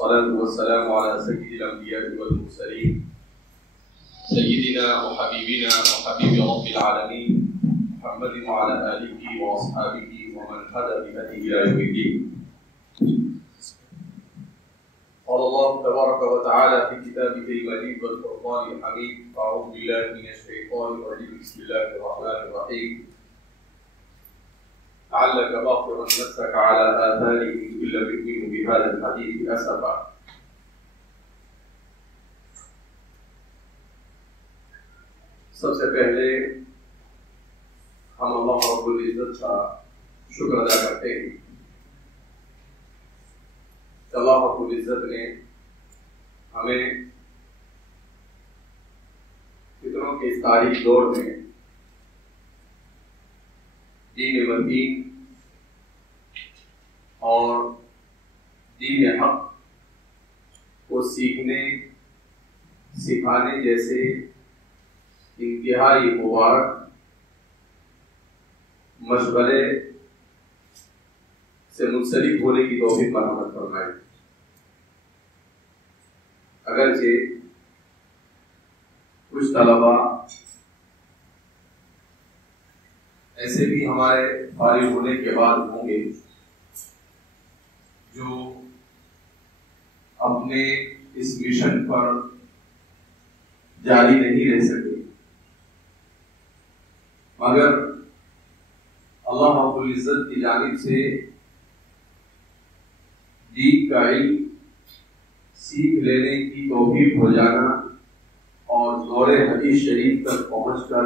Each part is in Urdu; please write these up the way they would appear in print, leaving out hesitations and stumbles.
والصلاة والسلام على سيد الأنبياء والمرسلين سيدنا وحبيبنا وحبيب رب العالمين محمد وعلى آله وأصحابه ومن هدى بهديه إلى يوم الدين. قال الله تبارك وتعالى في كتابه المجيد والفرقان الحميد: أعوذ بالله من الشيطان الرجيم، بسم الله الرحمن الرحيم. لعلك باخر نفسك على آثارهم إن لم يؤمنوا بهذا الحديث أسفا. سب سے پہلے ہم اللہ رب العزت کا شکر ادا کرتے ہیں کہ اللہ رب العزت نے ہمیں فتنوں کے اس تاریخ دور میں دین متین اور دین حق کو سیکھنے سکھانے جیسے انتہائی مبارک مشغلے سے منسلک ہونے کی توفیق مرحمت فرمائے. اگرچہ کچھ طلباء ایسے بھی ہمارے فارغ ہونے کے بعد ہوں گے جو اپنے اس مشن پر جاری نہیں رہ سکے، مگر اللہ رب العزت کی جانب سے دین کا علم سیکھ لینے کی توفیق ہو جانا اور دور حدیث شریف تک پہنچ کر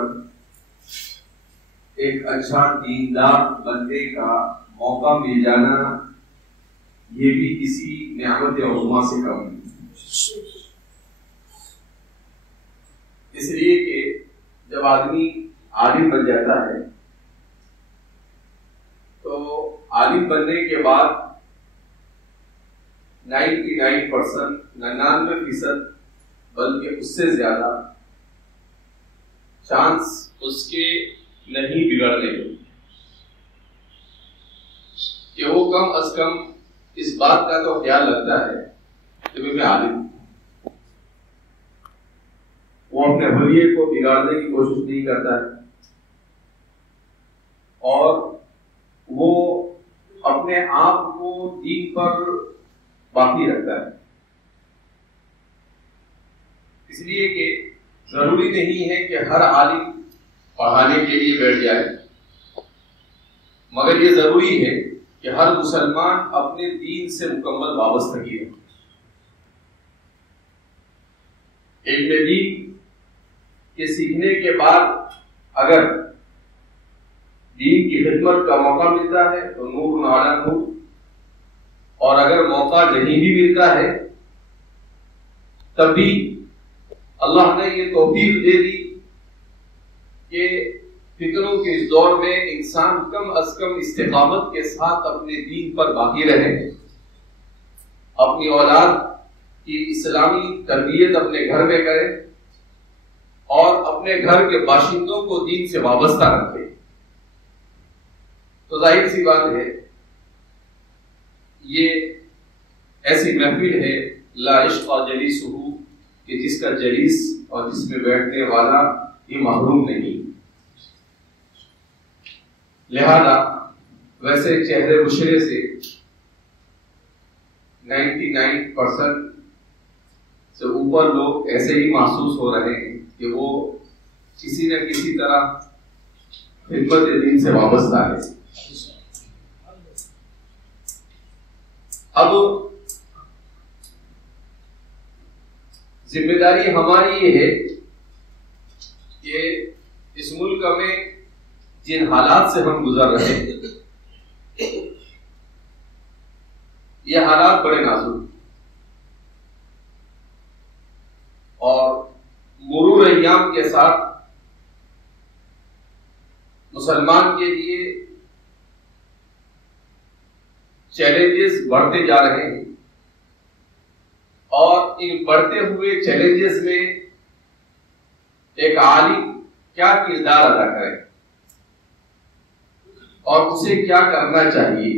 ایک اچھا دیندار بننے کا موقع مل جانا، یہ بھی کسی نعمت عظمیٰ سے کم نہیں. اس لیے کہ جب آدمی عالم بن جاتا ہے تو عالم بننے کے بعد 99% بلکہ اس سے زیادہ چانس اس کے نہیں بگڑنے کہ وہ کم از کم اس بات کا تو خیال رکھتا ہے کہ میں عالم ہوں. وہ اپنے حلیے کو بگاڑنے کی کوشش نہیں کرتا ہے اور وہ اپنے آپ کو دین پر باقی رکھتا ہے. اس لیے کہ ضروری نہیں ہے کہ ہر عالم پڑھانے کے لیے بیٹھ جائے، مگر یہ ضروری ہے کہ ہر مسلمان اپنے دین سے مکمل وابستگی رکھے. علم دین کے سیکھنے کے بعد اگر دین کی خدمت کا موقع ملتا ہے تو نور علی نور، اور اگر موقع نہیں بھی ملتا ہے تب بھی اللہ نے یہ توفیق دے دی کہ فتنوں کے اس دور میں انسان کم از کم استقامت کے ساتھ اپنے دین پر باقی رہے، اپنی اولاد کی اسلامی تربیت اپنے گھر میں کرے اور اپنے گھر کے باشندوں کو دین سے وابستہ رکھے. تو ظاہر سی بات ہے یہ ایسی محفل ہے لا عشق جلیسہ، کہ جس کا جلیس اور جس میں بیٹھنے والا یہ محروم نہیں. لہذا ویسے چہرے بشرے سے 99% سے اوپر لوگ ایسے ہی محسوس ہو رہے ہیں کہ وہ کسی نہ کسی طرح خدمت دین سے وابستہ ہے. اب ذمہ داری ہماری یہ ہے کہ اس ملک میں جن حالات سے ہم گزر رہے ہیں یہ حالات بڑے نازک اور مرور ایام کے ساتھ مسلمان کے لیے چیلنجز بڑھتے جا رہے ہیں اور ان بڑھتے ہوئے چیلنجز میں ایک عالم کیا کردار ادا کرے اور اسے کیا کرنا چاہیے،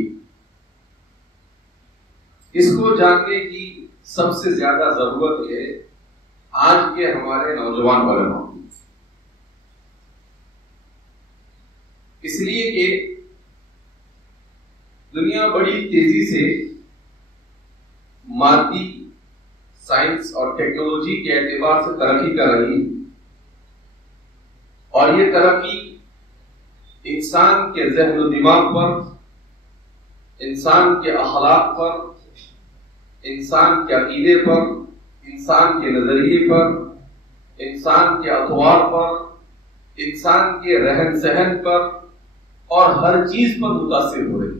اس کو جاننے کی سب سے زیادہ ضرورت ہے آج کے ہمارے نوجوان علماء، اس لیے کہ دنیا بڑی تیزی سے مادی سائنس اور ٹیکنالوجی کے اعتبار سے ترقی کر رہی، اور یہ ترقی انسان کے ذہن و دماغ پر، انسان کے اخلاق پر، انسان کے عقیدے پر، انسان کے نظریے پر، انسان کے اطوار پر، انسان کے رہن سہن پر اور ہر چیز پر متاثر ہو رہی۔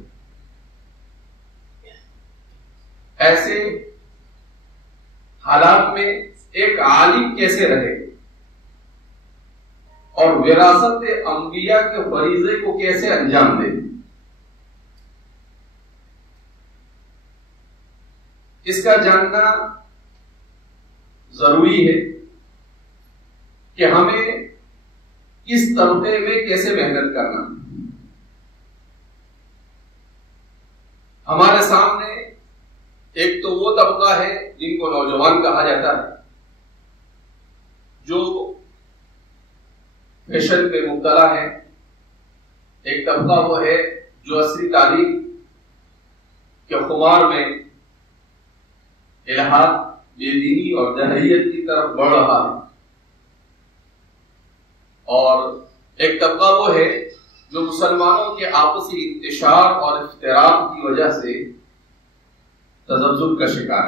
ایسے حالات میں ایک عالم کیسے رہے اور وراثت انبیاء کے فریضے کو کیسے انجام دے، اس کا جاننا ضروری ہے کہ ہمیں کس طبقے میں کیسے محنت کرنا۔ ہمارے سامنے ایک تو وہ طبقہ ہے جن کو نوجوان کہا جاتا ہے، جو فیشن پہ مبتلا ہے۔ ایک طبقہ وہ ہے جو عصری تعلیم کے خمار میں الحاد، بے دینی اور جاہلیت کی طرف بڑھ رہا ہے، اور ایک طبقہ وہ ہے جو مسلمانوں کے آپسی انتشار اور افتراق کی وجہ سے تذبذب کا شکار،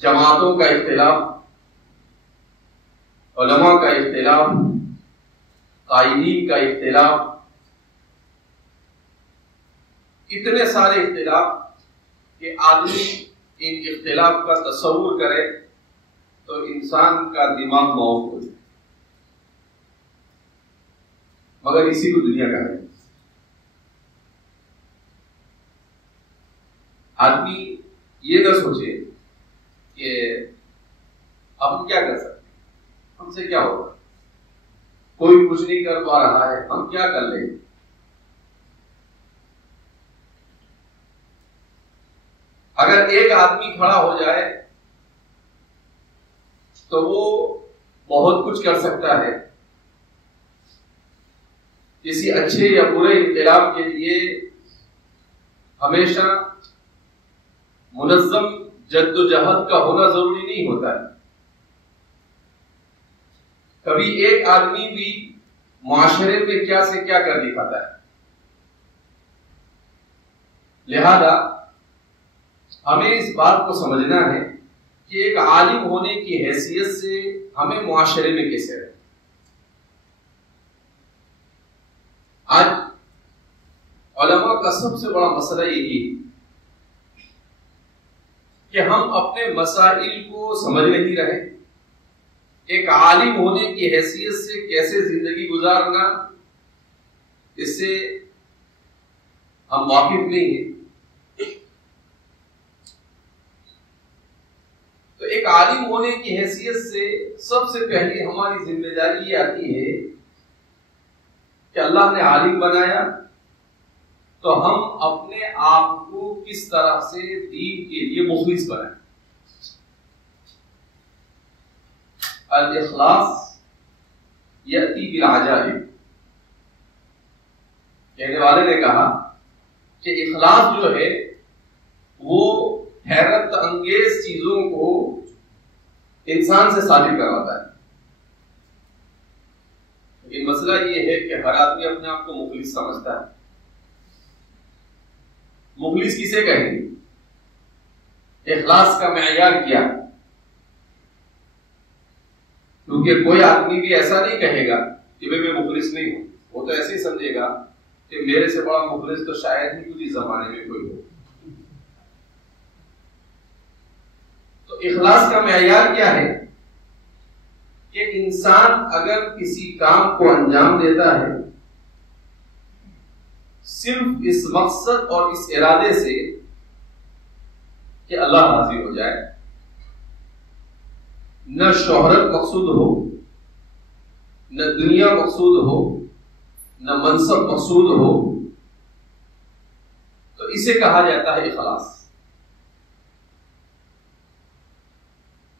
جماعتوں کا اختلاف، علماء کا اختلاف، قائدین کا اختلاف، اتنے سارے اختلاف کہ آدمی ان اختلاف کا تصور کرے تو انسان کا دماغ موت ہو جائے، مگر اسی کو دنیا کا ہے۔ آدمی یہ نہ سوچے کہ ہم کیا کر سکتے، ہم سے کیا ہوگا، کوئی کچھ نہیں کر پا رہا ہے، ہم کیا کر لیں گے۔ اگر ایک آدمی کھڑا ہو جائے تو وہ بہت کچھ کر سکتا ہے۔ کسی اچھے یا برے انقلاب کے لیے ہمیشہ منظم جد و جہد کا ہونا ضروری نہیں ہوتا ہے۔ کبھی ایک آدمی بھی معاشرے میں کیا سے کیا کر دکھاتا ہے۔ لہذا ہمیں اس بات کو سمجھنا ہے کہ ایک عالم ہونے کی حیثیت سے ہمیں معاشرے میں کیسے رہے۔ آج علماء کا سب سے بڑا مسئلہ یہی ہے کہ ہم اپنے مسائل کو سمجھ نہیں رہے، ایک عالم ہونے کی حیثیت سے کیسے زندگی گزارنا، اس سے ہم واقف نہیں ہیں۔ تو ایک عالم ہونے کی حیثیت سے سب سے پہلی ہماری ذمہ داری یہ آتی ہے کہ اللہ نے عالم بنایا تو ہم اپنے آپ کو کس طرح سے دین کے لیے مخلص بنائیں۔ الاخلاص یأتی بالعجائب، کہنے والے نے کہا کہ اخلاص جو ہے وہ حیرت انگیز چیزوں کو انسان سے ثابت کرواتا ہے۔ لیکن مسئلہ یہ ہے کہ ہر آدمی اپنے آپ کو مخلص سمجھتا ہے۔ مخلص کسے کہیں گے؟ اخلاص کا معیار کیا؟ کیونکہ کوئی آدمی بھی ایسا نہیں کہے گا کہ میں مخلص نہیں ہوں، وہ تو ایسے ہی سمجھے گا کہ میرے سے بڑا مخلص تو شاید ہی کچھ زمانے میں کوئی ہو۔ تو اخلاص کا معیار کیا ہے کہ انسان اگر کسی کام کو انجام دیتا ہے صرف اس مقصد اور اس ارادے سے کہ اللہ راضی ہو جائے، نہ شہرت مقصود ہو، نہ دنیا مقصود ہو، نہ منصب مقصود ہو، تو اسے کہا جاتا ہے اخلاص۔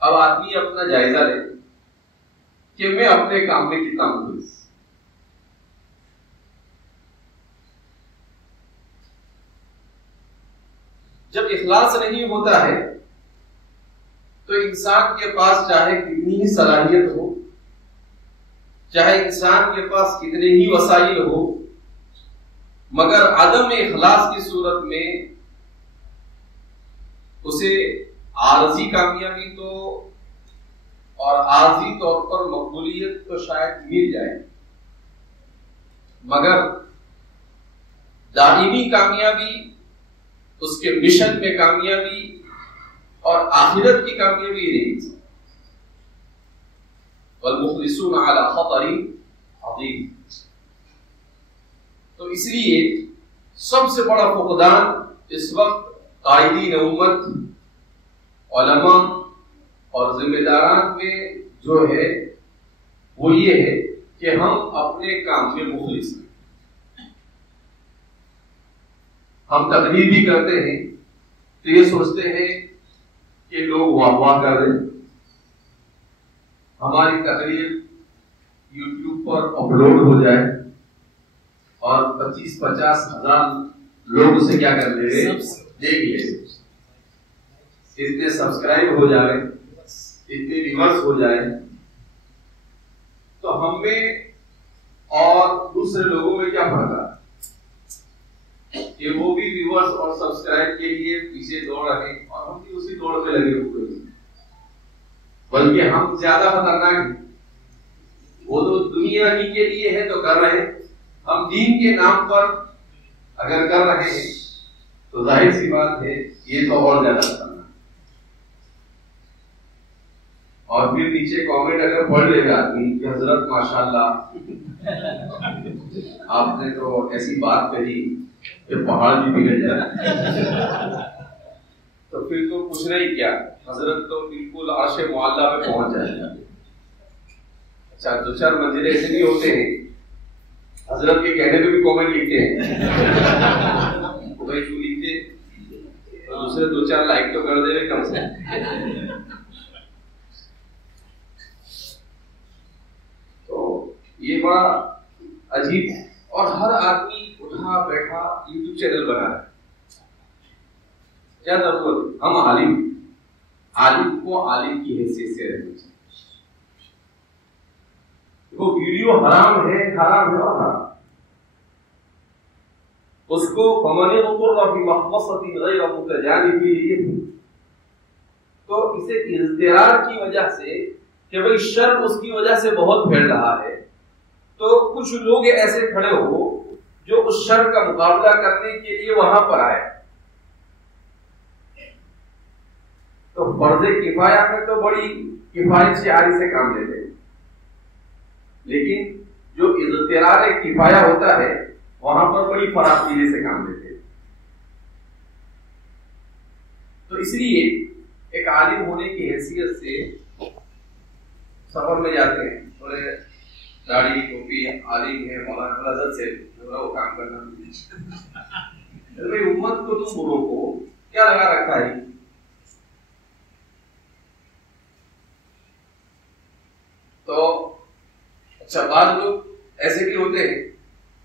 اب آدمی اپنا جائزہ لے کہ میں اپنے کام میں کتنا مخلص۔ جب اخلاص نہیں ہوتا ہے تو انسان کے پاس چاہے کتنی ہی صلاحیت ہو، چاہے انسان کے پاس کتنے ہی وسائل ہو، مگر عدم اخلاص کی صورت میں اسے عارضی کامیابی تو اور عارضی طور پر مقبولیت تو شاید مل جائے، مگر دائمی کامیابی، اس کے مشن میں کامیابی اور آخرت کی کامیابی نہیں۔ والمخلصون علی خطر عظیم۔ تو اس لیے سب سے بڑا فقدان اس وقت قائدین امت، علماء اور ذمہ داران میں جو ہے وہ یہ ہے کہ ہم اپنے کام میں مخلص ہیں۔ ہم تقریر بھی کرتے ہیں تو یہ سوچتے ہیں کہ لوگ واہ واہ کر رہے ہیں، ہماری تقریر یوٹیوب پر اپلوڈ ہو جائے اور 25-50 ہزار لوگ اسے کیا کر لیں، دیکھ لیں، اتنے سبسکرائب ہو جائے، اتنے ویورز ہو جائے، تو ہم میں اور دوسرے لوگوں میں کیا فرق ہے کہ وہ بھی ویورز اور سبسکرائب کے لیے پیچھے دوڑ رہے ہیں اور ہم بھی اسی دوڑ میں لگے ہوئے ہیں، بلکہ ہم زیادہ خطرناک ہیں۔ وہ تو دنیا ہی کے لیے ہے تو کر رہے ہیں، ہم دین کے نام پر اگر کر رہے ہیں تو ظاہر سی بات ہے یہ تو اور زیادہ خطرناک۔ اور پھر نیچے کامنٹ اگر پڑھ لے گا آدمی کہ حضرت ماشاءاللہ آپ نے تو ایسی بات کہی کہ پہاڑ بھی پگھل جائے، تو پھر تو پوچھنا ہی کیا، حضرت تو بالکل عرش معلیٰ پہ پہنچ جائے گا۔ اچھا 2-4 منزلیں ایسے بھی ہوتے ہیں حضرت کے کہنے پہ بھی کامنٹ لکھتے ہیں، بھائی کیوں لکھتے، تو دوسرے 2-4 لائک تو کر دے کم سے۔ تو یہ بڑا عجیب ہے، اور ہر آدمی اٹھا بیٹھا یوٹیوب چینل بنا رہا ہے۔ کیا ضرورت؟ ہم عالم کو عالم کی حیثیت سے رہنا چاہیے۔ وہ ویڈیو حرام ہے اور حرام، اس کو فمن اضطر فی مخمصۃ غیر متجانف لإثم، تو اسے اضطرار کی وجہ سے کہ بھئی شر اس کی وجہ سے بہت پھیل رہا ہے، تو کچھ لوگ ایسے کھڑے ہو جو اس شر کا مقابلہ کرنے کے لیے وہاں پر آئے، تو فرض کفایہ میں تو بڑی کفایت شعاری سے کام لیتے ہیں، لیکن جو اضطرار کفایہ ہوتا ہے وہاں پر بڑی فراخیلی سے کام لیتے ہیں۔ تو اس لیے ایک عالم ہونے کی حیثیت سے سفر میں جاتے ہیں، تھوڑے داڑھی ٹوپی عالم ہے مولانا حضرت سے وہ کام کرنا، بھائی امت کو تم روکو، کیا لگا رکھا ہے؟ تو اچھا بعض لوگ ایسے بھی ہوتے ہیں،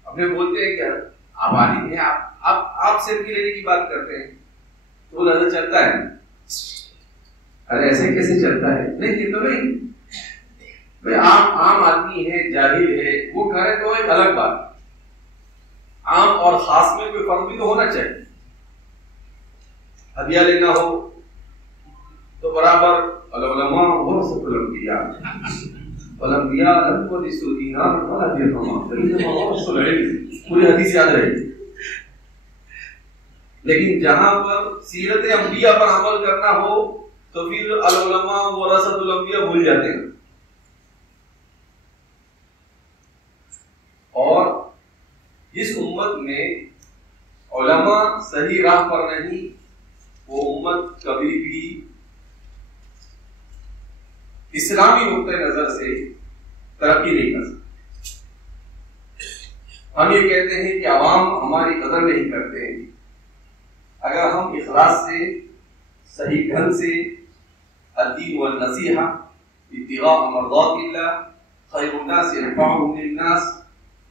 اپنے بولتے ہیں کہ آپ عالم ہیں، آپ سے بھی لینے کی بات کرتے ہیں، تو وہ نظر چلتا ہے، ارے ایسے کیسے چلتا ہے؟ نہیں یہ تو نہیں، بھائی عام آدمی ہے، جاہل ہے، وہ کرے تو ایک الگ بات، عام اور خاص میں کوئی فرق بھی تو ہونا چاہیے۔ ہدیہ لینا ہو تو برابر العلماء ورثۃ الانبیاء، الانبیاء لم يورثوا دینارا ولا درہما انما ورثوا العلم، پوری حدیث یاد رہے۔ لیکن جہاں پر سیرت انبیاء پر عمل کرنا ہو تو پھر العلماء ورثۃ الانبیاء بھول جاتے ہیں، اور جس امت میں علماء صحیح راہ پر نہیں وہ امت کبھی بھی اسلامی نقطۂ نظر سے ترقی نہیں کر سکتی. ہم یہ کہتے ہیں کہ عوام ہماری قدر نہیں کرتے. اگر ہم اخلاص سے صحیح ڈھنگ سے الدین والنصیحہ ابتغاء مرضات اللہ خیر الناس انفعهم للناس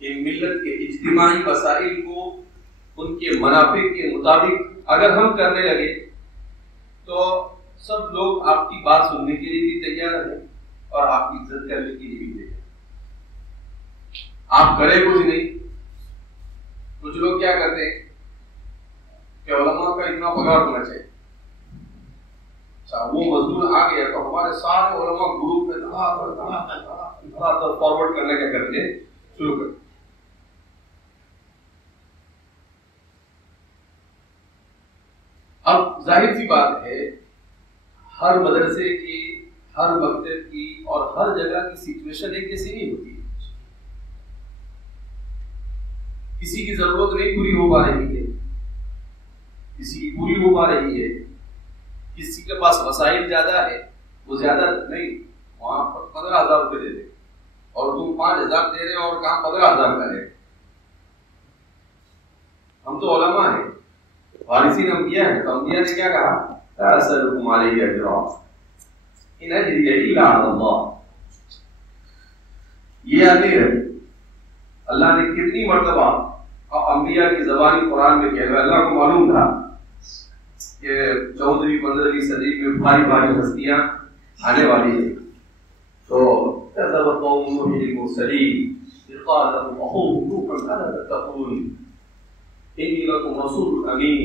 ان ملت کے اجتماعی مسائل کو ان کے منافع کے مطابق اگر ہم کرنے لگے تو سب لوگ آپ کی بات سننے کے لیے بھی تیار ہیں اور آپ کی عزت کرنے کے لیے بھی تیار. آپ کرے کچھ نہیں. کچھ لوگ کیا کرتے ہیں کہ علماء کا اتنا پگار ہونا چاہیے. وہ مزدور آ گیا تو ہمارے سارے علماء گروپ میں فارورڈ کرنے کا کرتے شروع کرتے. اب ظاہر سی بات ہے ہر مدرسے کی ہر مکتب کی اور ہر جگہ کی سچویشن ایک جیسی نہیں ہوتی. کسی کی ضرورت نہیں پوری ہو پا رہی ہے, کسی کی پوری ہو پا رہی ہے. کسی کے پاس وسائل زیادہ ہے, وہ زیادہ نہیں, وہاں 15,000 روپے دے دے اور تم 5,000 دے رہے اور کہاں 15,000 کا ہے. ہم تو علماء ہیں, وارثین انبیاء ہیں, تو انبیاء نے کیا کہا اسألکم علیہ اجرا ان اجری الا علی اللہ. یہ آتی ہے اللہ نے کتنی مرتبہ انبیاء کی زبانی قرآن میں کہا. اللہ کو معلوم تھا کہ 14ویں 15ویں صدی میں بھاری بھاری ہستیاں آنے والی ہیں. تو كذب قوم نوح المرسلين إذ قال لهم أخوهم نوح ألا تتقون إني لكم رسول أمين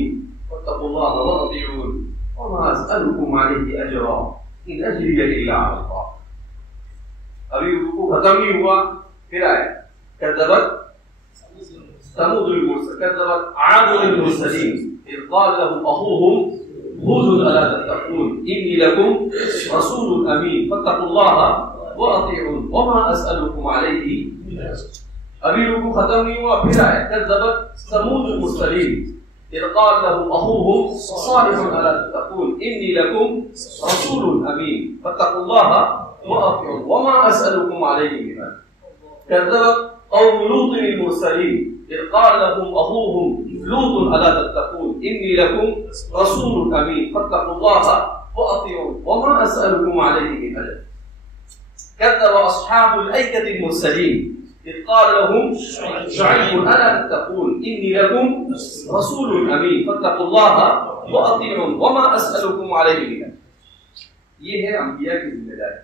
واتقوا الله وأطيعون وما أسألكم عليه أجرا إن أجري إلا على الله. ابھی رکوع ختم نہیں ہوا, پھر آئے كذبت ثمود المرسلين كذبت عاد المرسلين إذ قال لهم أخوهم هود ألا تتقون إني لكم رسول أمين فاتقوا الله وأطيعون وما أسألكم عليه. ابھی رکوع ختم نہیں ہوا, پھر آئے كذبت ثمود المرسلين إذ قال لهم أخوهم صالح ألا تتقون إني لكم رسول أمين فاتقوا الله وأطيعون وما أسألكم عليه من أجر. كذبت قوم لوط المرسلين إذ قال لهم أخوهم لوط ألا تتقون إني لكم رسول أمين فاتقوا الله وأطيعون وما أسألكم عليه من أجر. كذب أصحاب الأيكة المرسلين إذ قال لهم شعيب ألا تتقون إني لكم رسول أمين فاتقوا الله وأطيعون وما أسألكم عليه من أجر. یہ ہے انبیاء کی ذمہ داری.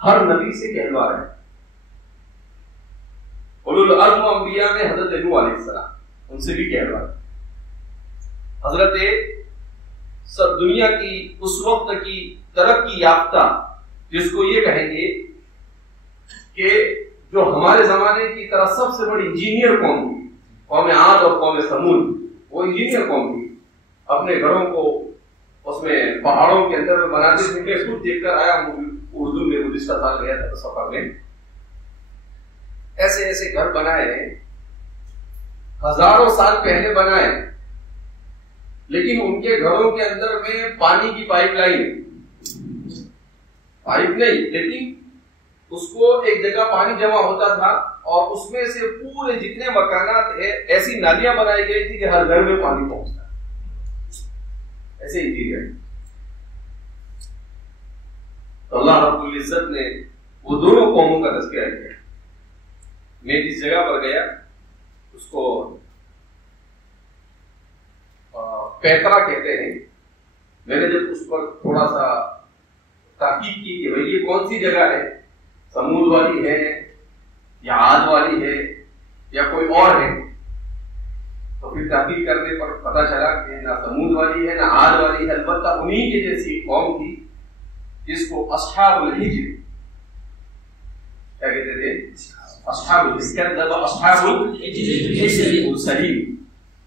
ہر نبی سے کہلوا ہے. اولو العزم انبیاء میں حضرت نوح علیہ السلام, ان سے بھی کہلوا ہے. حضرت سب دنیا کی اس وقت کی ترقی یافتہ جس کو یہ کہیں گے کہ جو ہمارے زمانے کی طرح سب سے بڑی انجینئر قوم تھی, قوم عاد اور قوم ثمود, وہ انجینئر قوم تھی. اپنے گھروں کو اس میں پہاڑوں کے اندر میں بناتے تھے. میں خود دیکھ کر آیا ہوں, اردو میں گزشتہ سال گیا تھا سفر میں. ایسے ایسے گھر بنائے, ہزاروں سال پہلے بنائے, لیکن ان کے گھروں کے اندر میں پانی کی پائپ لائن, پائپ نہیں, لیکن اس کو ایک جگہ پانی جمع ہوتا تھا اور اس میں سے پورے جتنے مکانات ہیں ایسی نالیاں بنائی گئی تھی کہ ہر گھر میں پانی پہنچتا. ایسے انجینئر. تو اللہ رب العزت نے وہ دونوں قوموں کا تذکرہ کیا. میں جس جگہ پر گیا اس کو پیترا کہتے ہیں. میں نے جب اس پر تھوڑا سا تحقیق کی کہ بھئی یہ کون سی جگہ ہے, سمود والی ہے یا عاد والی ہے یا کوئی اور ہے, تو پھر تحقیق کرنے پر پتہ چلا کہ نہ سمود والی ہے نہ عاد والی ہے, البتہ انہی کے جیسی قوم تھی جس کو اصحاب الحجر کیا کہتے تھے. اصحاب الحجر, اصحاب الحجر المرسلین,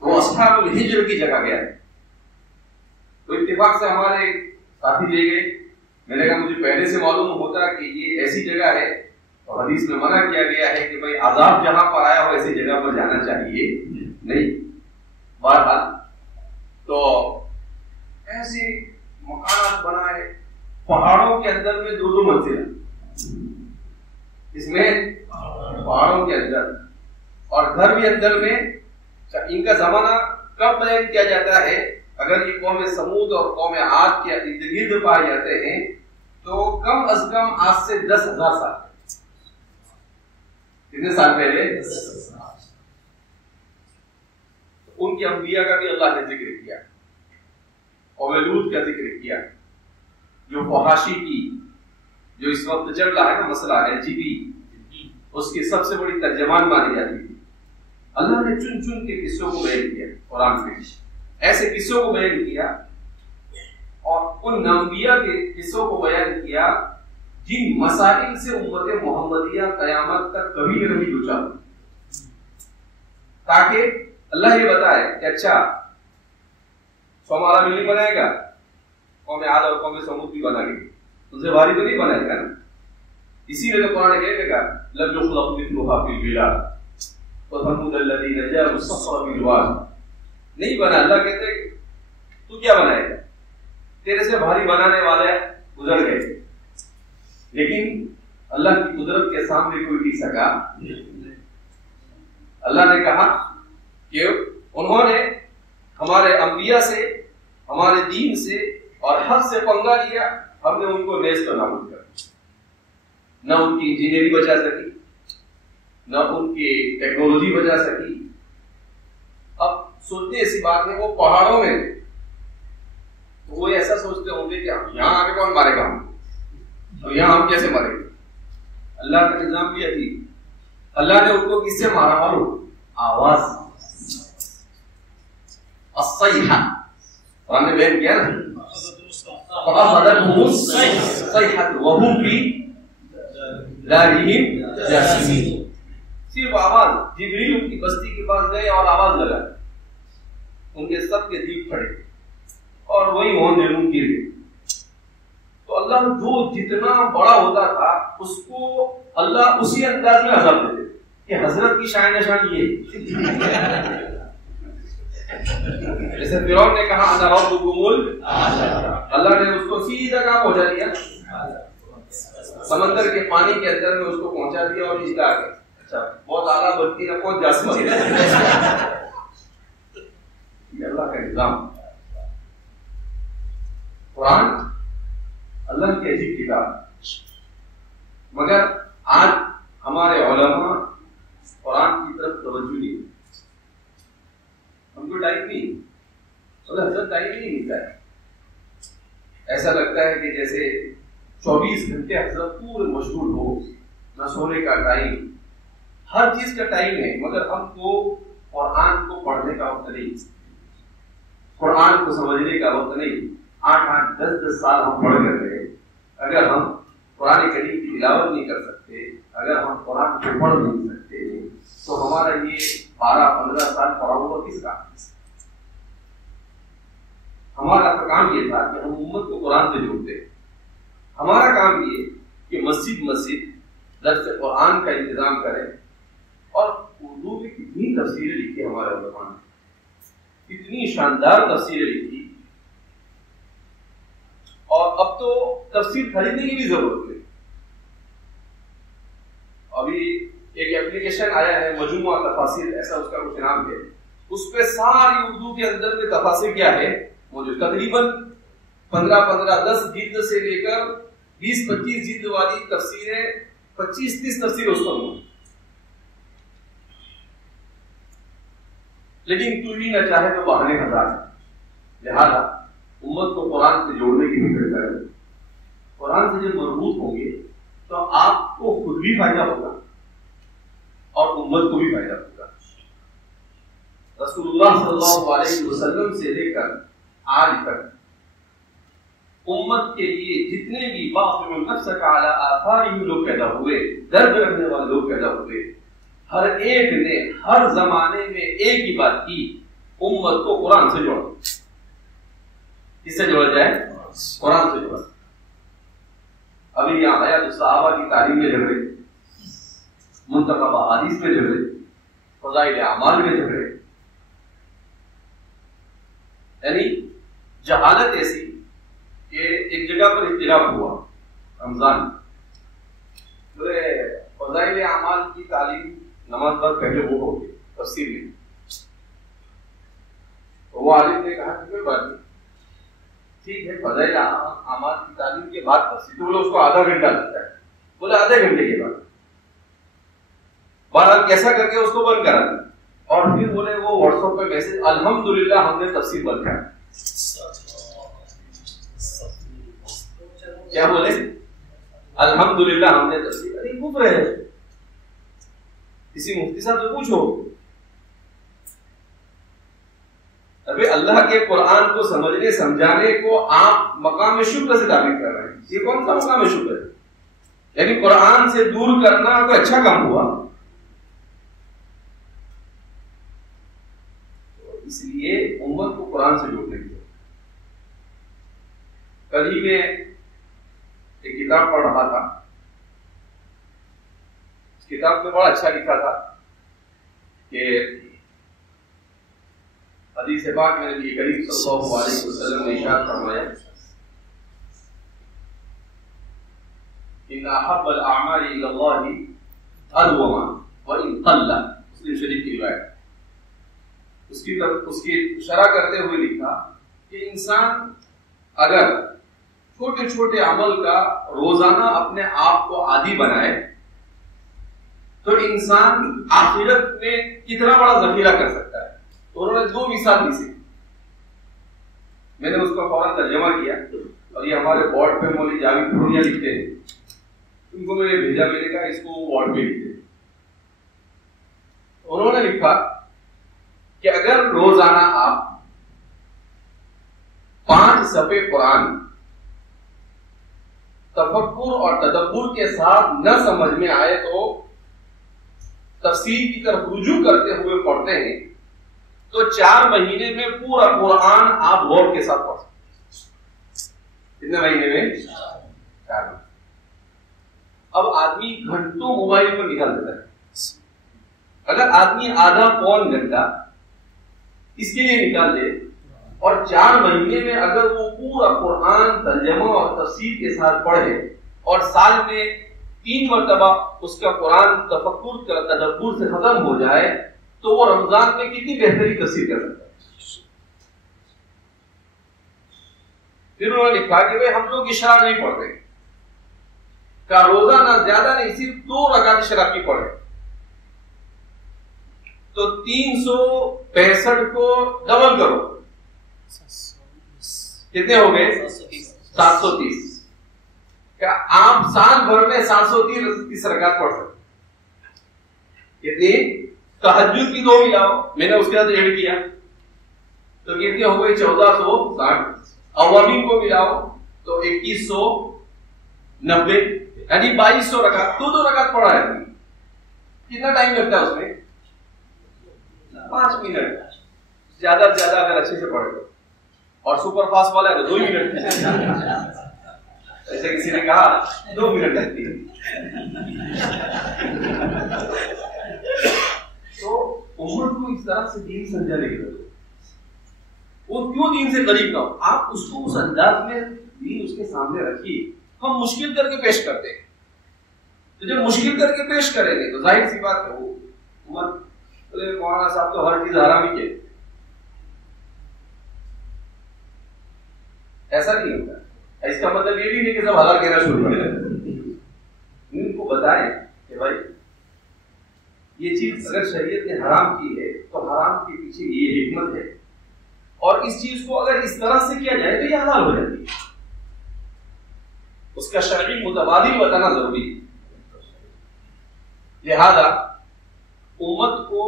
وہ اصحاب الحجر کی جگہ گیا ہے. تو اتفاق سے ہمارے ساتھی لے گئے. میں نے کہا مجھے پہلے سے معلوم ہوتا کہ یہ ایسی جگہ ہے, اور حدیث میں منع کیا گیا ہے کہ بھائی عذاب جہاں پر آیا ہو ایسی جگہ پر جانا چاہیے نہیں. بہرحال تو ایسے مکانات بنائے پہاڑوں کے اندر میں 2 منزل، اس میں پہاڑوں کے اندر، اور گھر بھی اندر میں۔ ان کا زمانہ کب بیان کیا جاتا ہے؟ اگر یہ قوم سمود اور قوم عاد کے ارد گرد پائے جاتے ہیں تو کم از کم آج سے 10,000 سال، کتنے سال پہلے؟ ان کے انبیاء کا بھی اللہ نے ذکر کیا، قوم لوط کا ذکر کیا، جو فحاشی کی، جو اس وقت چل رہا ہے نا مسئلہ LGBT، اس کی سب سے بڑی ترجمان مانی جاتی ہے۔ اللہ نے چن چن کے قصوں کو بیان کیا قرآن میں، ایسے قصوں کو بیان کیا اور ان انبیاء کے قصوں کو بیان کیا جن مسائل سے امت محمدیہ قیامت تک کبھی نہ کبھی دوچار ہو، تاکہ اللہ یہ بتائے کہ اچھا سو ہمارا مل نہیں بنائے گا، قوم عاد اور قوم سمود بھی بنا گے، ان سے بھاری تو نہیں بنائے گا نا۔ اسی لیے تو قرآن کہنے لگا لم يخلق مثلها في البلاد وثمود الذين جابوا الصخر بالواد، نہیں بنا۔ اللہ کہتے ہیں تو کیا بنائے گا، تیرے سے بھاری بنانے والے گزر گئے، لیکن اللہ کی قدرت کے سامنے کوئی نہیں سکا۔ اللہ نے کہا کہ انہوں نے ہمارے انبیاء سے، ہمارے دین سے اور حق سے پنگا لیا، ہم نے ان کو نیست و نابود کر دیا، نہ ان کی انجینئرنگ بچا سکی، نہ ان کی ٹیکنالوجی بچا سکی۔ اب سوچتے ایسی بات ہے، وہ پہاڑوں میں تو وہ ایسا سوچتے ہوں گے کہ یہاں آگے کون مارے گا ہم، اور یہاں ہم کیسے مارے گے؟ اللہ کا نظام بھی عجیب۔ اللہ نے ان کو کس سے مارا؟ معلوم؟ آواز، الصیحہ، قرآن نے بیان کیا نا، فَأَخَذَتْهُمُ الصَّيْحَةُ وَهُمْ فِي دَارِهِمْ جَاثِمِينَ۔ صرف آواز، جبریل ان کی بستی کے پاس گئے اور آواز لگا، ان کے سب کے دیپ پھڑے اور وہی ہون جنون گر گئے۔ تو اللہ جو جتنا بڑا ہوتا تھا اس کو اللہ اسی انداز میں عذاب دیتے کہ حضرت کی شان نشان یہ جیسے فرعون نے کہا انا ربکم الاعلی، اللہ نے اس کو سیدھا کہاں پہنچا دیا؟ سمندر کے پانی کے اندر میں اس کو پہنچا دیا اور اس کا آگے اچھا بہت اعلیٰ بنتی نہ پہنچ جاسم یہ اللہ کا نظام۔ قرآن اللہ کی عجیب کتاب، مگر آج ہمارے علماء قرآن کی طرف توجہ نہیں، ہم کو ٹائم نہیں، حضرت ٹائم نہیں ملتا ہے۔ ایسا لگتا ہے کہ جیسے 24 گھنٹے حضرت پورے مشغول ہو، نہ سونے کا ٹائم، ہر چیز کا ٹائم ہے، مگر ہم کو قرآن کو پڑھنے کا وقت نہیں، قرآن کو سمجھنے کا وقت نہیں۔ 8-8 10-10 سال ہم پڑھ کر گئے، اگر ہم قرآن کریم کی تلاوت نہیں کر سکتے، اگر ہم قرآن کو پڑھ نہیں سکتے تو ہمارا یہ 12-15 سال پڑھا ہوا کس کا؟ ہمارا تو کام یہ تھا کہ ہم امت کو قرآن سے جوڑتے، ہمارا کام یہ کہ مسجد درس قرآن کا انتظام کریں۔ اور اردو میں کتنی تفسیریں لکھی ہمارے علماء نے، کتنی شاندار تفسیریں لکھی، اور اب تو تفسیر خریدنے کی بھی ضرورت نہیں۔ ابھی ایک ایپلیکیشن آیا ہے مجموعہ تفاسیر، ایسا اس کا کچھ نام ہے، اس پہ ساری اردو کے اندر میں تفاسیر کیا ہے موجود، تقریباً 15-10 جلد سے لے کر 20-25 جلد والی تفسیریں، 25-30 تفسیر اس پر موجود۔ لیکن تو بھی نہ چاہے تو بہانے ہزار، لہذا امت کو قرآن سے جوڑنے کی فکر کریں۔ قرآن سے جب مربوط ہوں گے تو آپ کو خود بھی فائدہ ہوگا اور امت کو بھی فائدہ ہوگا۔ رسول اللہ صلی اللہ علیہ وسلم سے لے کر آج تک امت کے لیے جتنے بھی باطل نفس کا اعلی آثار لوگ پیدا ہوئے، درد رکھنے والے لوگ پیدا ہوئے، ہر ایک نے ہر زمانے میں ایک ہی بات کی، امت کو قرآن سے جوڑا۔ کس سے جوڑا جائے؟ قرآن سے جوڑا۔ ابھی یہاں حیات الصحابہ کی تعلیم میں جھگڑے، منتخب احادیث میں جھگڑے، فضائل اعمال میں جھگڑے، یعنی جہالت ایسی کہ ایک جگہ پر اختلاف ہوا رمضان، بولے فضائل اعمال کی تعلیم نماز بعد پہلے وہ ہوگی تفسیر میں. وہ عالم نے کہا کہ کوئی بات نہیں، ٹھیک ہے فضائل اعمال کی تعلیم کے بعد تفسیر. تو بولے اس کو آدھا گھنٹہ لگتا ہے. بولے آدھے گھنٹے کے بعد بہرحال کیسا کر کے اس کو بند کرا دیا. اور پھر بولے وہ واٹس ایپ پہ میسج الحمدللہ ہم نے تفسیر بند کیا. کیا بولے الحمدللہ ہم نے تفسیر. ارے کفر ہے. کسی مفتی صاحب سے پوچھو. ابھی اللہ کے قرآن کو سمجھنے سمجھانے کو آپ مقام شکر سے تعبیر کر رہے ہیں. یہ کون سا مقام شکر ہے؟ یعنی قرآن سے دور کرنا کوئی اچھا کام ہوا؟ اس لیے امت کو قرآن سے جوڑنے کی. کل ہی میں ایک کتاب پڑھ رہا تھا. اس کتاب میں بڑا اچھا لکھا تھا کہ حدیث پاک میں نبی کریم صلی اللہ علیہ وسلم نے ارشاد فرمایا ان احب الاعمال الى الله ادوما وان قل. مسلم شریف کی روایت. اس کی شرح کرتے ہوئے لکھا کہ انسان اگر چھوٹے چھوٹے عمل کا روزانہ اپنے آپ کو عادی بنائے تو انسان آخرت میں کتنا بڑا ذخیرہ کر سکتا ہے. تو انہوں نے دو مثال دی. میں نے اس کا فوراً ترجمہ کیا اور یہ ہمارے بورڈ پہ مولوی جاوید پورنیا لکھتے ہیں. ان کو میں نے بھیجا, میں نے کہا اس کو بورڈ پہ لکھتے. انہوں نے لکھا کہ اگر روزانہ آپ 5 صفحے قرآن تفکر اور تدبر کے ساتھ نہ سمجھ میں آئے تو تفسیر کی طرف رجوع کرتے ہوئے پڑھتے ہیں تو 4 مہینے میں پورا قرآن آپ غور کے ساتھ پڑھ سکتے. کتنے مہینے میں؟ 4 مہینے. اب آدمی گھنٹوں موبائل پر نکال دیتا ہے. اگر آدمی آدھا پون گھنٹہ اس کے لیے نکال دے اور 4 مہینے میں اگر وہ پورا قرآن ترجمہ اور تفسیر کے ساتھ پڑھے اور سال میں 3 مرتبہ اس کا قرآن تفکر کا تدبر سے ختم ہو جائے تو وہ رمضان میں کتنی بہتری تفسیر کر سکتا ہے. پھر انہوں نے لکھا کہ ہم لوگ اشراق نہیں پڑھتے کہ روزانہ زیادہ نہیں صرف 2 رکعت اشراق کی پڑھے تو 365 کو ڈبل کرو کتنے ہو گئے 730. کیا آپ سال بھر میں 730 رکعت پڑھ سکتے؟ کتنی؟ تہجد کی 2 ملاؤ, میں نے اس کے ساتھ ایڈ کیا تو کتنے ہو گئے 1460. اوابین کو ملاؤ تو 2190 یعنی 2200 رکعت. 2 رکعت پڑھا ہے. کتنا ٹائم لگتا ہے اس میں؟ 5 منٹ. زیادہ سے زیادہ اگر اچھے سے پڑھے اور سپر فاسٹ والا ہے تو 2 منٹ. ایسے کسی نے کہا 2 منٹ لگتی ہے. تو امت کو اس طرح سے دین سمجھانے کی ضرورت ہے. وہ کیوں دین سے قریب نہ ہو؟ آپ اس کو اس انداز میں دین اس کے سامنے رکھیے. ہم مشکل کر کے پیش کرتے ہیں تو جب مشکل کر کے پیش کریں گے تو ظاہر سی بات ہے وہ امت مولانا صاحب تو ہر چیز حرام ہی کہتے. ایسا نہیں ہوتا. اس کا مطلب یہ بھی نہیں کہ سب حلال کہنا شروع کر دیں. ان کو بتائیں کہ بھائی یہ چیز اگر شریعت نے حرام کی ہے تو حرام کے پیچھے یہ حکمت ہے اور اس چیز کو اگر اس طرح سے کیا جائے تو یہ حلال ہو جاتی ہے. اس کا شرعی متبادل بتانا ضروری ہے. لہذا امت کو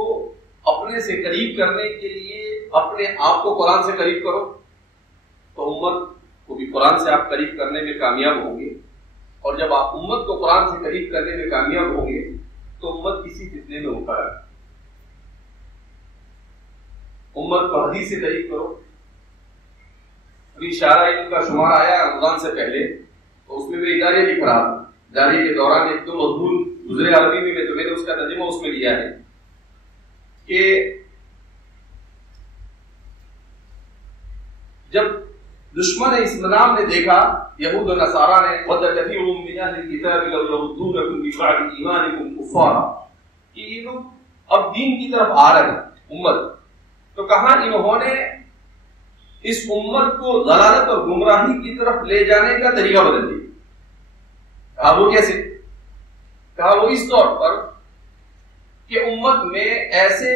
اپنے سے قریب کرنے کے لیے اپنے آپ کو قرآن سے قریب کرو تو امت کو بھی قرآن سے آپ قریب کرنے میں کامیاب ہوں گے. اور جب آپ امت کو قرآن سے قریب کرنے میں کامیاب ہوں گے تو امت کسی فتنے میں مبتلا ہے. امت کو حدیث سے قریب کرو. ابھی شارع علم کا شمار آیا رمضان سے پہلے تو اس میں میں ادارے لکھ رہا تھا. جاری کے دوران ایک 2 مضمون گزرے عربی میں تو میں نے اس کا ترجمہ اس میں لیا ہے کہ دشمن اسلام نے دیکھا، یہود و نصارا نے، وَدَّ كَثِيرٌ مِّنْ أَهْلِ الْكِتَابِ لَوْ يَرُدُّونَكُمْ مِن بَعْدِ إِيمَانِكُمْ كُفَّارًا، کہ یہ لوگ اب دین کی طرف آ رہے ہیں امت، تو کہاں انہوں نے اس امت کو ضلالت اور گمراہی کی طرف لے جانے کا طریقہ بدل دیا۔ کہا وہ کیسے؟ کہا وہ اس طور پر کہ امت میں ایسے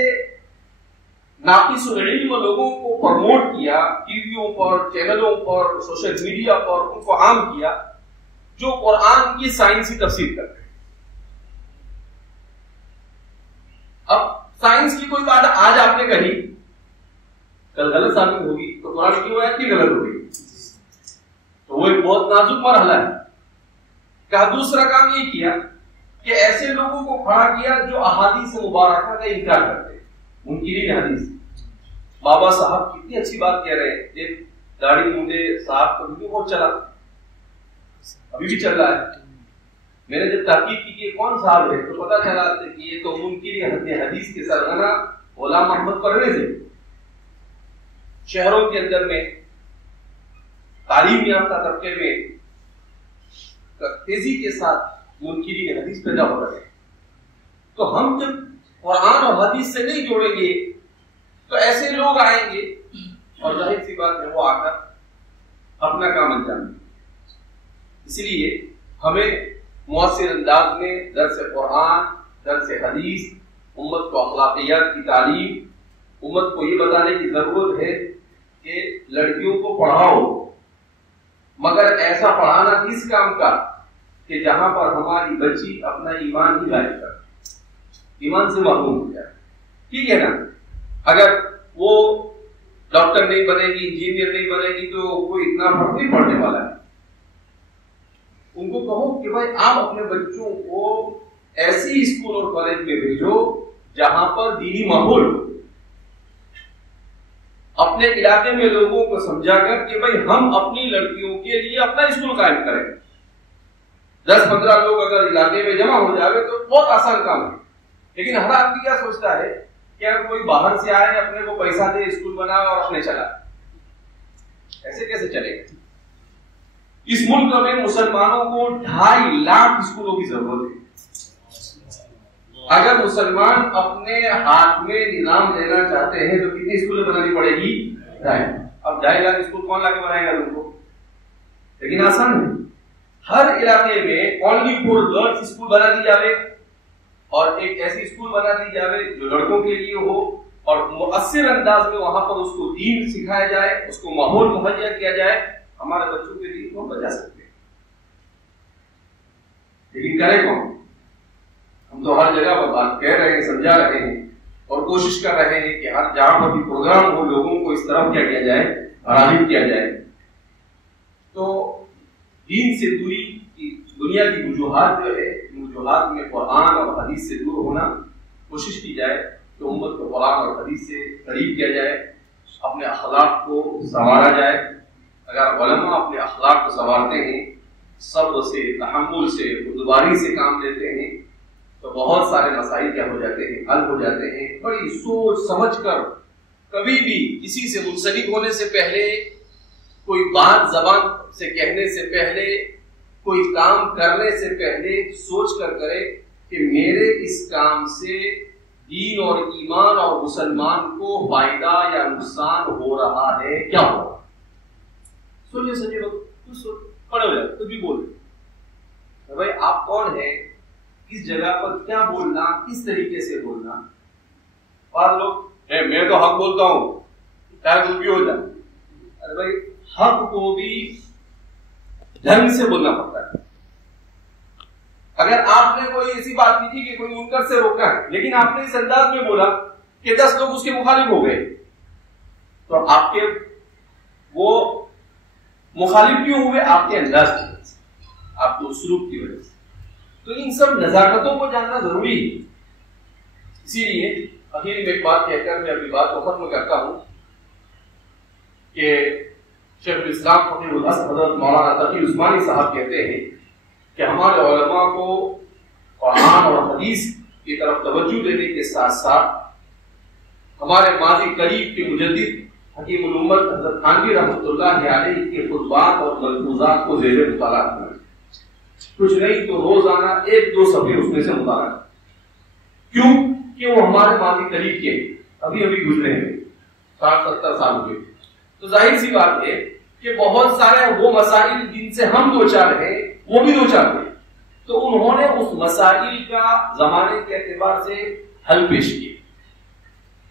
ناقص العلم لوگوں کو پروموٹ کیا، ٹی ویوں پر، چینلوں پر، سوشل میڈیا پر ان کو عام کیا جو قرآن کی سائنسی تفسیر کرتے ہیں۔ اب سائنس کی کوئی بات آج آپ نے کہی، کل غلط ثابت ہوگی تو قرآن کی آیت کی غلط ہوگی، تو وہ ایک بہت نازک مرحلہ ہے۔ کہا دوسرا کام یہ کیا کہ ایسے لوگوں کو کھڑا کیا جو احادیث مبارکہ کا انکار کرتے ہیں، منکرین حدیث۔ بابا صاحب کتنی اچھی بات کہہ رہے ہیں، ایک داڑھی مونڈے صاحب کا بھی بہت چلا، ابھی بھی چل رہا ہے۔ میں نے جب تحقیق کی کہ کون صاحب ہے تو پتا چلا کہ یہ تو منکرین حدیث کے سرغنہ غلام محمد پرویز ہے۔ شہروں کے اندر میں تعلیم یافتہ طبقے میں تیزی کے ساتھ منکرین حدیث پیدا ہو رہے ہیں، تو ہم جب قرآن اور حدیث سے نہیں جوڑیں گے تو ایسے لوگ آئیں گے اور ظاہر سی بات ہے وہ آ کر اپنا کام انجام دیں گے۔ اس لیے ہمیں مؤثر انداز میں درس قرآن، درس حدیث، امت کو اخلاقیات کی تعلیم، امت کو یہ بتانے کی ضرورت ہے کہ لڑکیوں کو پڑھاؤ، مگر ایسا پڑھانا کس کام کا کہ جہاں پر ہماری بچی اپنا ایمان ہی غائب کر، ایمان سے محروم ہو جائے۔ ٹھیک ہے نا؟ اگر وہ ڈاکٹر نہیں بنے گی، انجینئر نہیں بنے گی تو کوئی اتنا فرق نہیں پڑنے والا ہے۔ ان کو کہو کہ بھائی آپ اپنے بچوں کو ایسی اسکول اور کالج میں بھیجو جہاں پر دینی ماحول ہو، اپنے علاقے میں لوگوں کو سمجھا کر کہ بھائی ہم اپنی لڑکیوں کے لیے اپنا اسکول قائم کریں۔ 10-15 لوگ اگر علاقے میں جمع ہو جائے تو بہت آسان کام ہے، لیکن ہر آدمی کیا سوچتا ہے کہ اگر کوئی باہر سے آئے اپنے کو پیسہ دے اسکول بنائے اور اپنے چلا، ایسے کیسے چلے گا؟ اس ملک میں مسلمانوں کو 2.5 لاکھ اسکولوں کی ضرورت ہے۔ اگر مسلمان اپنے ہاتھ میں نظام لینا چاہتے ہیں تو کتنی اسکولیں بنانی پڑے گی؟ 2.5۔ اب 2.5 لاکھ اسکول کون لا کے بنائے گا تم کو؟ لیکن آسان ہے، ہر علاقے میں اونلی فور گرلز اسکول بنا دی جاوے اور ایک ایسی اسکول بنا دی جاوے جو لڑکوں کے لیے ہو، اور مؤثر انداز میں وہاں پر اس کو دین سکھایا جائے، اس کو ماحول مہیا کیا جائے، ہمارے بچوں کے لیے ہم بچا سکتے ہیں۔ لیکن کرے کون؟ ہم تو ہر جگہ پر بات کہہ رہے ہیں، سمجھا رہے ہیں اور کوشش کر رہے ہیں کہ ہر جہاں پر بھی پروگرام ہو لوگوں کو اس طرف کیا جائے، راغب کیا جائے۔ تو دین سے دوری کی دنیا کی وجوہات جو ہے، وجوہات میں قرآن اور حدیث سے دور ہونا کوشش کی جائے کہ امت کو قرآن اور حدیث سے قریب کیا جائے، اپنے اخلاق کو سنوارا جائے۔ اگر علماء اپنے اخلاق کو سنوارتے ہیں، صبر سے، تحمل سے، بردباری سے کام لیتے ہیں تو بہت سارے مسائل کیا ہو جاتے ہیں، حل ہو جاتے ہیں۔ بڑی سوچ سمجھ کر کبھی بھی کسی سے منسلک ہونے سے پہلے، کوئی بات زبان سے کہنے سے پہلے، کوئی کام کرنے سے پہلے سوچ کر کرے کہ میرے اس کام سے دین اور ایمان اور مسلمان کو فائدہ یا نقصان ہو رہا ہے، کیا ہو رہا ہے۔ سوچے سوچے پڑے ہو جائے، کچھ بھی بول رہے بھائی آپ کون ہیں، کس جگہ پر کیا بولنا، کس طریقے سے بولنا۔ بعض لوگ میں تو حق بولتا ہوں چاہے کچھ بھی ہو جائے، ارے بھائی حق کو بھی ڈھنگ سے بولنا پڑتا ہے۔ اگر آپ نے کوئی ایسی بات کی تھی کہ کوئی منکر سے روکنا ہے، لیکن آپ نے اس انداز میں بولا کہ 10 لوگ اس کے مخالف ہو گئے، تو آپ کے وہ مخالف کیوں ہوئے؟ آپ کے انداز کی وجہ سے، آپ کے اسلوب کی وجہ سے۔ تو ان سب نزاکتوں کو جاننا ضروری ہے۔ اسی لیے اخیر میں ایک بات کہہ کر میں اپنی بات کو ختم کرتا ہوں کہ شیخ الاسلام فقیہ الاصل حضرت مولانا تقی عثمانی صاحب کہتے ہیں کہ ہمارے علماء کو قرآن اور حدیث کی طرف توجہ دینے کے ساتھ ساتھ ہمارے ماضی قریب کے مجدد حکیم الامت حضرت تھانوی رحمۃ اللہ علیہ کے خطبات اور ملفوظات کو زیر مطالعہ کریں، کچھ نہیں تو روزانہ 1-2 صفحے اس میں سے مطالعہ کریں۔ کیوں کہ وہ ہمارے ماضی قریب کے ابھی گزرے ہیں، 60-70 سال ہوئے، تو ظاہر سی بات ہے کہ بہت سارے وہ مسائل جن سے ہم دوچار ہیں وہ بھی دوچار ہیں، تو انہوں نے اس مسائل کا زمانے کے اعتبار سے حل پیش کیے،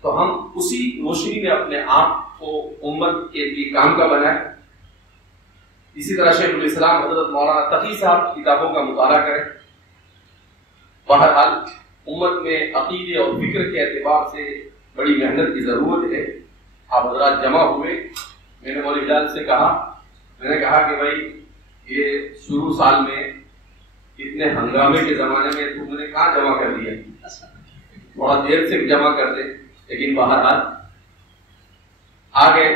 تو ہم اسی روشنی میں اپنے آپ کو امت کے لیے کام کا بنائیں۔ اسی طرح شیخ الاسلام حضرت مولانا تقی صاحب کی کتابوں کا مطالعہ کریں۔ بہرحال امت میں عقیدے اور فکر کے اعتبار سے بڑی محنت کی ضرورت ہے۔ آپ حضرات جمع ہوئے، میں نے مولوی ہلال سے کہا، میں نے کہا کہ بھائی یہ شروع سال میں اتنے ہنگامے کے زمانے میں تم نے کہاں جمع کر دیا، تھوڑا دیر سے جمع کر دے، لیکن بہرحال آ گئے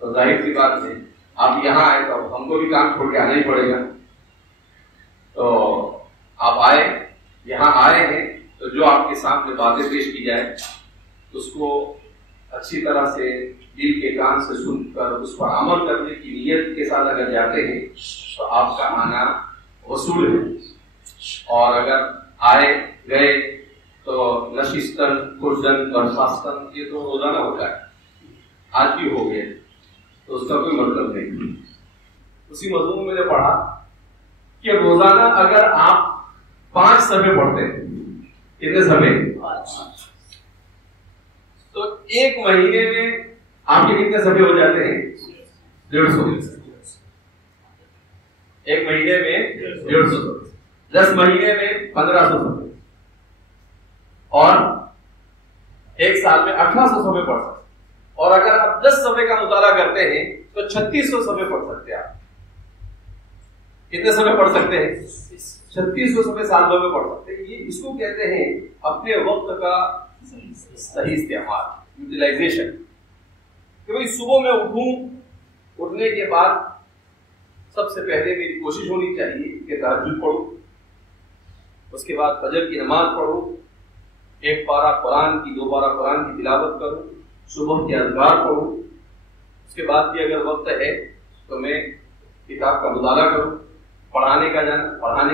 تو ظاہر سی بات ہے آپ یہاں آئے تو ہم کو بھی کام چھوڑ کے آنا ہی پڑے گا، تو آپ آئے، یہاں آئے ہیں تو جو آپ کے سامنے باتیں پیش کی جائے اس کو اچھی طرح سے دل کے کان سے سن کر اس پر عمل کرنے کی نیت کے ساتھ اگر جاتے ہیں تو آپ کا آنا وصول ہے، اور اگر آئے گئے تو نشستن خوردن برخاستن یہ تو روزانہ ہوتا ہے، آج بھی ہو گیا تو اس کا کوئی مطلب نہیں۔ اسی مضمون میں نے پڑھا کہ روزانہ اگر آپ 5 صفحے پڑھتے ہیں، کتنے صفحے؟ تو 1 مہینے میں آپ کے کتنے صفحے ہو جاتے ہیں؟ 150۔ 1 مہینے میں 150 صفحے، 10 مہینے میں 1500 صفحے، اور 1 سال میں 1800 صفحے پڑھ سکتے، اور اگر آپ 10 صفحے کا مطالعہ کرتے ہیں تو 3600 صفحے پڑھ سکتے ہیں۔ آپ کتنے صفحے پڑھ سکتے ہیں؟ 3600 صفحے سال بھر میں پڑھ سکتے ہیں۔ یہ اس کو کہتے ہیں اپنے وقت کا صحیح استعمال، یوٹیلائزیشن، کہ بھائی صبح میں اٹھنے کے بعد سب سے پہلے میری کوشش ہونی چاہیے کہ تہجد پڑھوں، اس کے بعد فجر کی نماز پڑھوں، 1 پارہ قرآن کی 2 پارہ قرآن کی تلاوت کروں، صبح کے اذکار پڑھوں، اس کے بعد بھی اگر وقت ہے تو میں کتاب کا مطالعہ کروں، پڑھانے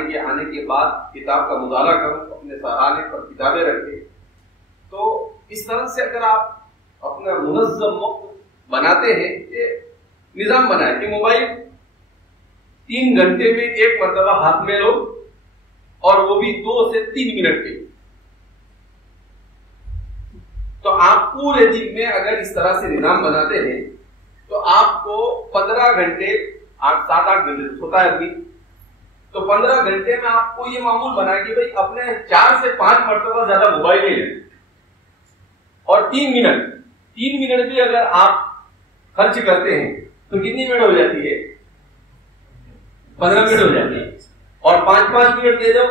کے آنے کے بعد کتاب کا مطالعہ کروں، اپنے سرانے پر کتابیں رکھیں۔ تو اس طرح سے اگر آپ اپنا منظم وقت بناتے ہیں، یہ نظام بنائیں کہ موبائل 3 گھنٹے میں 1 مرتبہ ہاتھ میں لو، اور وہ بھی 2 سے 3 منٹ کے، تو آپ پورے دن میں اگر اس طرح سے نظام بناتے ہیں تو آپ کو 15 گھنٹے 7-8 گھنٹے سوتا ہے آدمی، تو 15 گھنٹے میں آپ کو یہ معمول بنائے کہ بھائی اپنے 4 سے 5 مرتبہ زیادہ موبائل نہیں لیں، اور 3 منٹ بھی اگر آپ خرچ کرتے ہیں تو کتنی منٹ ہو جاتی ہے؟ 15 منٹ ہو جاتی ہے، اور 5-5 منٹ دے دو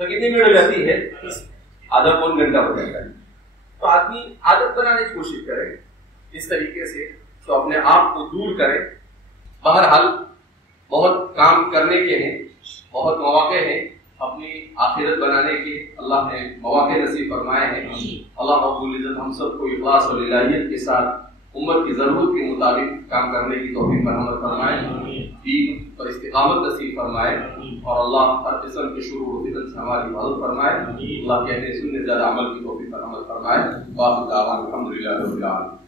تو کتنی منٹ ہو جاتی ہے؟ آدھا پون گھنٹہ ہو جاتا ہے۔ تو آدمی عادت بنانے کی کوشش کرے اس طریقے سے، تو اپنے آپ کو دور کرے۔ بہرحال بہت کام کرنے کے ہیں، بہت مواقع ہیں اپنی آخرت بنانے کے، اللہ نے مواقع نصیب فرمائے ہیں۔ اللہ رب العزت ہم سب کو اخلاص اور الہیت کے ساتھ امت کی ضرورت کے مطابق کام کرنے کی توفیق مرحمت فرمائے، دین پر استقامت نصیب فرمائے، اور اللہ ہر قسم کے شرور و فتن سے ہماری حفاظت فرمائے، اللہ کہنے سننے زیادہ عمل کی توفیق مرحمت فرمائے۔ باقی دعوانا الحمدللہ رب العالمین۔